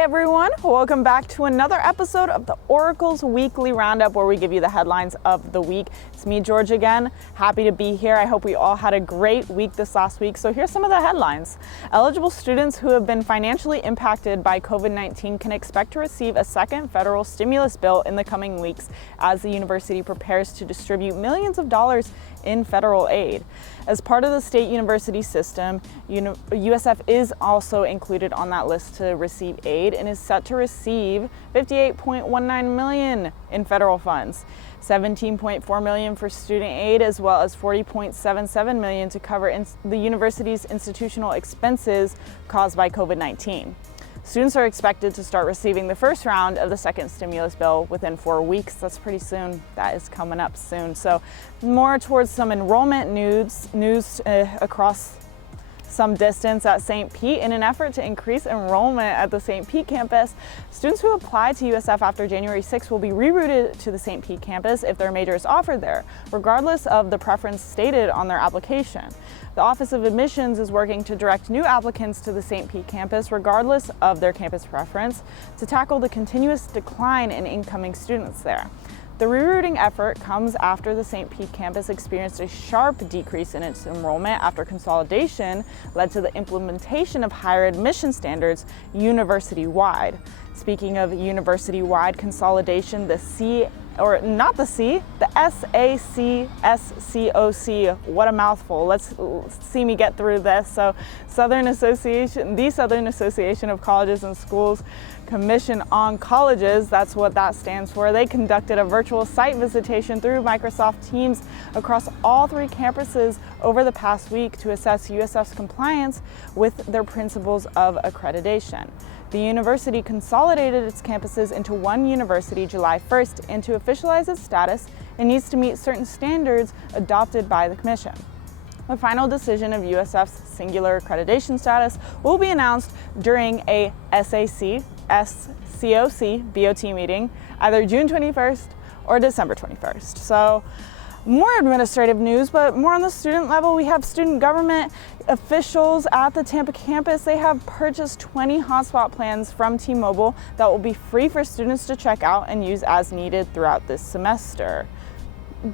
Hey everyone, welcome back to another episode of the Oracle's Weekly Roundup, where we give you the headlines of the week. It's me, George, again. Happy to be here. I hope we all had a great week this last week. So here's some of the headlines. Eligible students who have been financially impacted by COVID-19 can expect to receive a second federal stimulus bill in the coming weeks as the university prepares to distribute millions of dollars in federal aid. As part of the state university system, USF is also included on that list to receive aid and is set to receive $58.19 million in federal funds, $17.4 million for student aid, as well as $40.77 million to cover the university's institutional expenses caused by COVID-19. Students are expected to start receiving the first round of the second stimulus bill within 4 weeks. That's pretty soon. That is coming up soon. So more towards some enrollment news across some distance at St. Pete. In an effort to increase enrollment at the St. Pete campus, students who apply to USF after January 6 will be rerouted to the St. Pete campus if their major is offered there, regardless of the preference stated on their application. The Office of Admissions is working to direct new applicants to the St. Pete campus, regardless of their campus preference, to tackle the continuous decline in incoming students there. The rerouting effort comes after the St. Pete campus experienced a sharp decrease in its enrollment after consolidation led to the implementation of higher admission standards university-wide. Speaking of university-wide consolidation, the SACSCOC, what a mouthful. Let's see me get through this. So the Southern Association of Colleges and Schools Commission on Colleges, that's what that stands for. They conducted a virtual site visitation through Microsoft Teams across all 3 campuses over the past week to assess USF's compliance with their principles of accreditation. The university consolidated its campuses into one university July 1st, and to officialize its status, it needs to meet certain standards adopted by the Commission. The final decision of USF's singular accreditation status will be announced during a SAC-SCOC BOT meeting, either June 21st or December 21st. So more administrative news, but more on the student level. We have student government officials at the Tampa campus. They have purchased 20 hotspot plans from T-Mobile that will be free for students to check out and use as needed throughout this semester.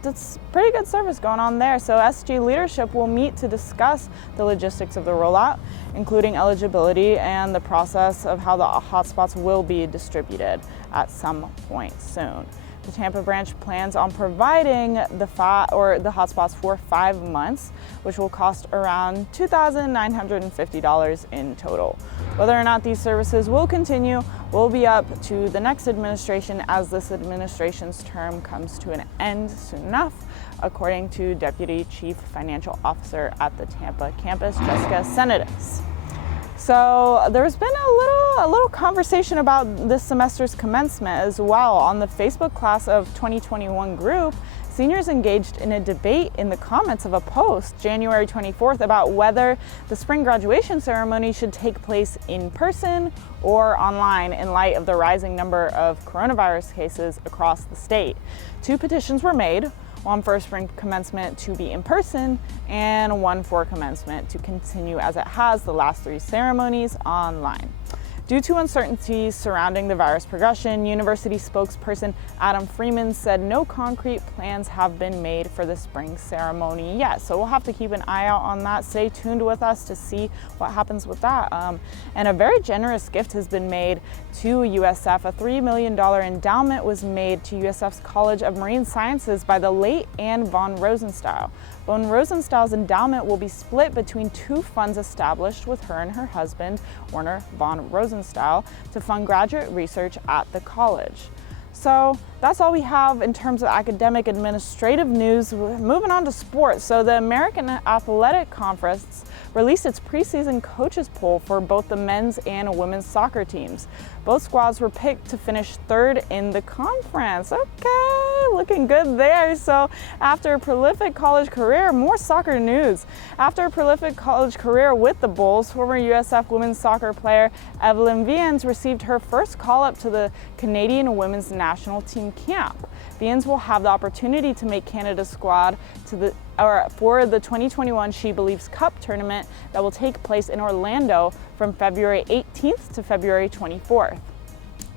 That's pretty good service going on there. So SG leadership will meet to discuss the logistics of the rollout, including eligibility and the process of how the hotspots will be distributed at some point soon. The Tampa branch plans on providing the hotspots for 5 months, which will cost around $2,950 in total. Whether or not these services will continue will be up to the next administration, as this administration's term comes to an end soon enough, according to Deputy Chief Financial Officer at the Tampa campus, Jessica Senadis. So there's been a little conversation about this semester's commencement as well. On the Facebook class of 2021 group, seniors engaged in a debate in the comments of a post January 24th about whether the spring graduation ceremony should take place in person or online in light of the rising number of coronavirus cases across the state. 2 petitions were made, one for spring commencement to be in person and one for commencement to continue as it has the last 3 ceremonies online. Due to uncertainties surrounding the virus progression, university spokesperson Adam Freeman said no concrete plans have been made for the spring ceremony yet. So we'll have to keep an eye out on that. Stay tuned with us to see what happens with that. And a very generous gift has been made to USF. A $3 million endowment was made to USF's College of Marine Sciences by the late Anne von Rosenstahl. Von Rosenstahl's endowment will be split between 2 funds established with her and her husband, Werner von Rosenstahl, to fund graduate research at the college. So that's all we have in terms of academic administrative news. Moving on to sports. So the American Athletic Conference released its preseason coaches poll for both the men's and women's soccer teams. Both squads were picked to finish 3rd in the conference. Okay, looking good there. So after a prolific college career, more soccer news. After a prolific college career with the Bulls, former USF women's soccer player Evelyn Viens received her first call-up to the Canadian women's national team camp. Viens will have the opportunity to make Canada's squad to the for the 2021 She Believes Cup tournament that will take place in Orlando from February 18th to February 24th.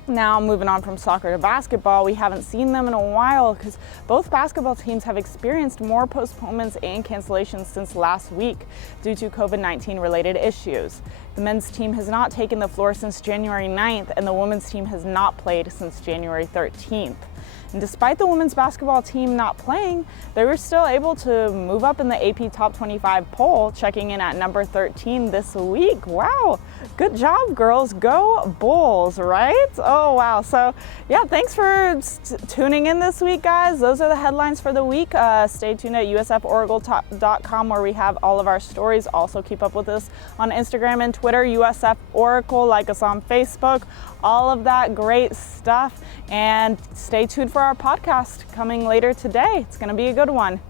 Now, moving on from soccer to basketball, we haven't seen them in a while because both basketball teams have experienced more postponements and cancellations since last week due to COVID-19 related issues. The men's team has not taken the floor since January 9th, and the women's team has not played since January 13th. And despite the women's basketball team not playing, they were still able to move up in the AP Top 25 poll, checking in at number 13 this week. Wow, good job, girls. Go Bulls, right? Oh, wow. So, yeah, thanks for tuning in this week, guys. Those are the headlines for the week. Stay tuned at usforacle.com where we have all of our stories. Also, keep up with us on Instagram and Twitter, USF Oracle. Like us on Facebook. All of that great stuff. And stay tuned for our podcast coming later today. It's going to be a good one.